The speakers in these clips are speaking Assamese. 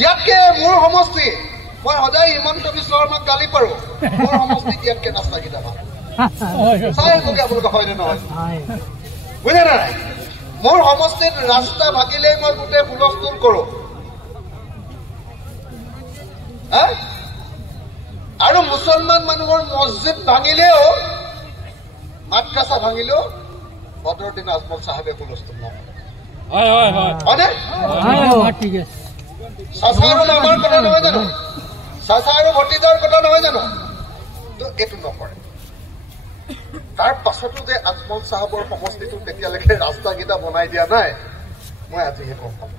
ইয়াতকে মোৰ সমষ্টি মই সদায় হিমন্ত বিশ্ব শৰ্মাক গালি পাৰো মোৰ সমষ্টিত ইয়াতকে ৰাস্তাকেইটা ভাল চাই আহিবগে আপোনালোকে হয়নে নহয় বুজে নাই মোৰ সমষ্টিত ৰাস্তা ভাগিলেই মই গোটেই হুলস্থুল কৰো আৰু মুছলমান মানুহৰ মছজিদ ভাঙিলেও মাদ্ৰাছা ভাঙিলেও বদৰুদ্দিন আজমল চাহাবে হুলস্থুল নকৰে চাচা আৰু মামাৰ কথা নহয় জানো চাচা আৰু ভতিজাৰ কথা নহয় জানো তো এইটো নকৰে তাৰ পাছতো যে আজমল চাহাবৰ সমষ্টিটো তেতিয়ালৈকে ৰাস্তাকেইটা বনাই দিয়া নাই মই আজিহে গম পালো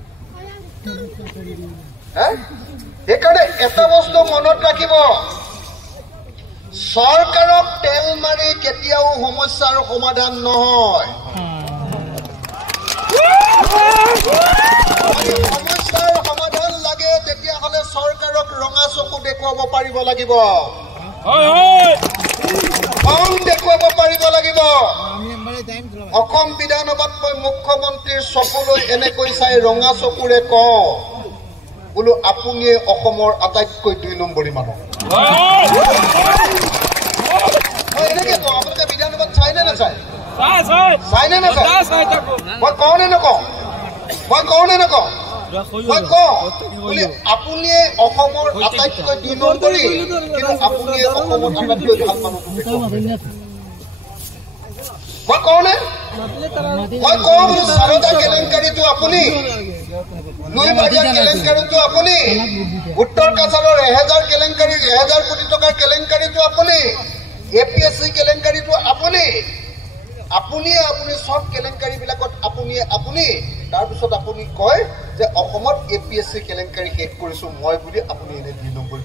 সেইকাৰণে এটা বস্তু মনত ৰাখিব চৰকাৰক তেল মাৰি কেতিয়াও সমস্যাৰ সমাধান নহয় সমস্যাৰ সমাধান লাগে তেতিয়াহ'লে চৰকাৰক ৰঙা চকু দেখুৱাব পাৰিব লাগিব খং দেখুৱাব পাৰিব লাগিব অসম বিধানসভাত মই মুখ্যমন্ত্ৰীৰ চকুলৈ এনেকৈ চাই ৰঙা চকুৰে কওঁ বোলো আপুনিয়ে অসমৰ আটাইতকৈ 2 নম্বৰী মানুহ এনেকে কওঁ আপোনালোকে বিধানসভাত চাইনে নাচায় চাইনে নাচায় মই কওঁ নে নকওঁ মই কওঁ নে নকওঁ মই কওঁ বোলে আপুনিয়ে অসমৰ আটাইতকৈ 2 নম্বৰী কিন্তু আপুনিয়ে অসমৰ আটাইতকৈ ভাল মানুহটো মই কওঁ নে মই কওঁ বোলো সাৰদা কেলেংকাৰীটো আপুনি নুইবাজাৰ কেলেংকাৰীটো আপুনি উত্তৰ কাছাৰৰ 1000 কেলেংকাৰী 1000 কোটি টকাৰ কেলেংকাৰীটো আপুনি APSC কেলেংকাৰীটো আপুনি সব কেলেংকাৰীবিলাকত আপুনি তাৰপিছত আপুনি কয় যে অসমত APSC কেলেংকাৰী শেষ কৰিছো মই বুলি আপুনি এনে 2 নম্বৰ